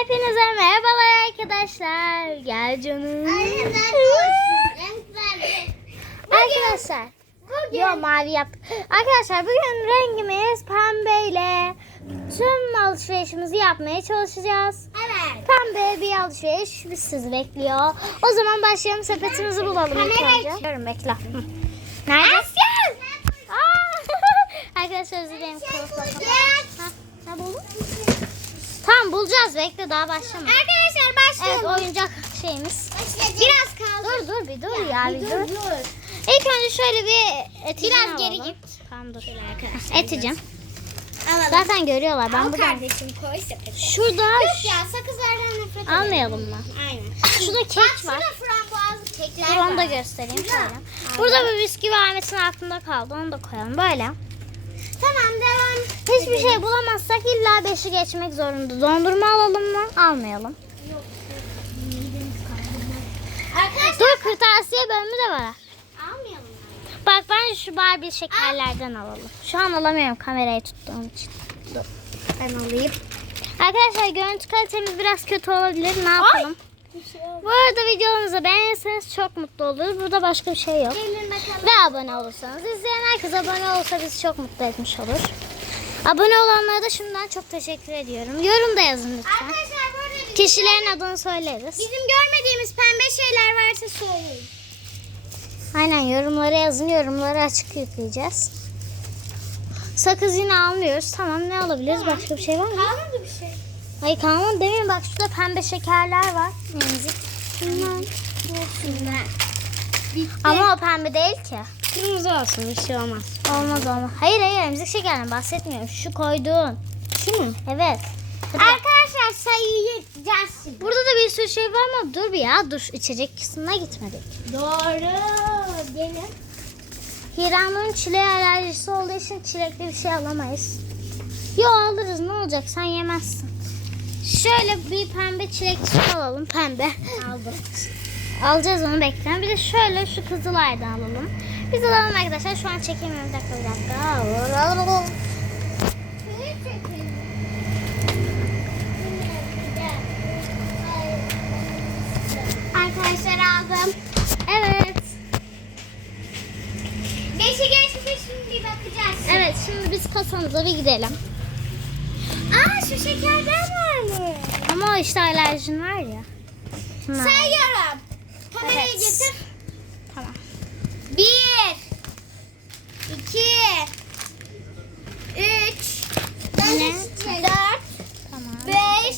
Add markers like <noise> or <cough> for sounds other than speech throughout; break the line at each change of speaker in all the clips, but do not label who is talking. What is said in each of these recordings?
Hepinize merhabalar arkadaşlar. Gel canım. Arkadaşlar. Yo mavi yaptık. Arkadaşlar bugün rengimiz pembeyle tüm alışverişimizi yapmaya çalışacağız.
Evet.
Pembe bir alışveriş biz sizi bekliyor. O zaman başlayalım sepetimizi bulalım
Kamera
bekle. Nerede? Aa! <laughs> Arkadaşlar özür dilerim. Ne buldun? Tamam bulacağız bekle daha başlama.
Arkadaşlar
Evet
başlayalım.
oyuncak şeyimiz.
Biraz kaldı.
Dur dur bir dur ya bir dur.
dur.
İlk önce şöyle bir eticim
Biraz geri
alalım.
git.
Tamam dur.
arkadaşlar.
Eticim.
Alalım.
Zaten görüyorlar ben
Al
buradan.
kardeşim koy sepete.
Şurada
Yok ya sakızlardan nefret ederim.
almayalım mı?
Aynen.
Şurada
Bak
kek var.
şurada frambuazlı kekler
Dur
var.
onu da göstereyim şöyle. Burada bir bisküvi Ahmet'in aklında kaldı. Onu da koyalım böyle. Hiçbir şey bulamazsak illa beşi geçmek zorunda. Dondurma alalım mı? Almayalım.
Arkadaşlar
Dur kırtasiye bölümü de var.
almayalım.
Bak ben şu Barbie şekerlerden alalım. Şu an alamıyorum kamerayı tuttuğum için. Dur.
Ben alayım.
Arkadaşlar görüntü kalitemiz biraz kötü olabilir. Ne yapalım? Bu arada videomuzu beğenirseniz çok mutlu oluruz. Burada başka bir şey yok.
Gelin bakalım.
Ve abone olursanız. İzleyen herkes abone olsa bizi çok mutlu etmiş olur. Abone olanlara da şimdiden çok teşekkür ediyorum. Yorum da yazın lütfen.
Arkadaşlar burada
Kişilerin adını söyleriz.
bizim görmediğimiz pembe şeyler varsa söyleyin.
Aynen yorumlara yazın. Yorumları açık yükleyeceğiz. Sakız yine almıyoruz. Tamam ne alabiliriz? Başka bir şey var mı?
Kalmadı bir şey.
Hayır kalmadı demeyin. Bak şurada pembe şekerler var. Emzik.
Bunlar. Bunlar. Bitti.
Ama o pembe değil ki.
Kırmızı olsun bir şey olmaz.
Olmaz olmaz. Hayır hayır emzik şekerden bahsetmiyorum. Şu koyduğun.
Şu mu?
Evet. Hadi.
Arkadaşlar sayacağız şimdi.
Burada da bir sürü şey var ama dur bir ya. Dur içecek kısmına gitmedik.
Doğru. Gelin.
Hiranur'un çileğe alerjisi olduğu için çilekli bir şey alamayız. Yo alırız ne olacak sen yemezsin. Şöyle bir pembe çilek alalım. Pembe.
Aldım.
Alacağız onu bekleyin. Bir de şöyle şu kızılaydan alalım. Biz alalım arkadaşlar. Şu an çekemiyorum. Bir dakika bir dakika.
Arkadaşlar aldım.
Evet.
Beşi geçmiş şimdi bakacağız.
Evet şimdi biz kasamıza bir gidelim.
Aa şu şekerden varmış.
Ama işte alerjin var ya.
Sayıyorum. Kamerayı
Evet.
getir.
Tamam.
Bir. iki, Üç.
Ne?
Dört.
Tamam.
Beş.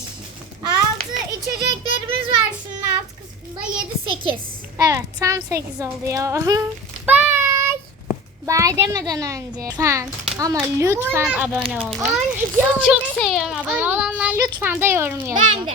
Altı. içeceklerimiz var şunun alt kısmında. Yedi, sekiz.
Evet tam 8 oluyor. <laughs> Bye. Bye demeden önce lütfen ama lütfen
On-
abone olun.
on iki,
Sizi
on
çok
beş,
seviyorum abone
on-
olanlar lütfen de yorum yazın.
Ben de.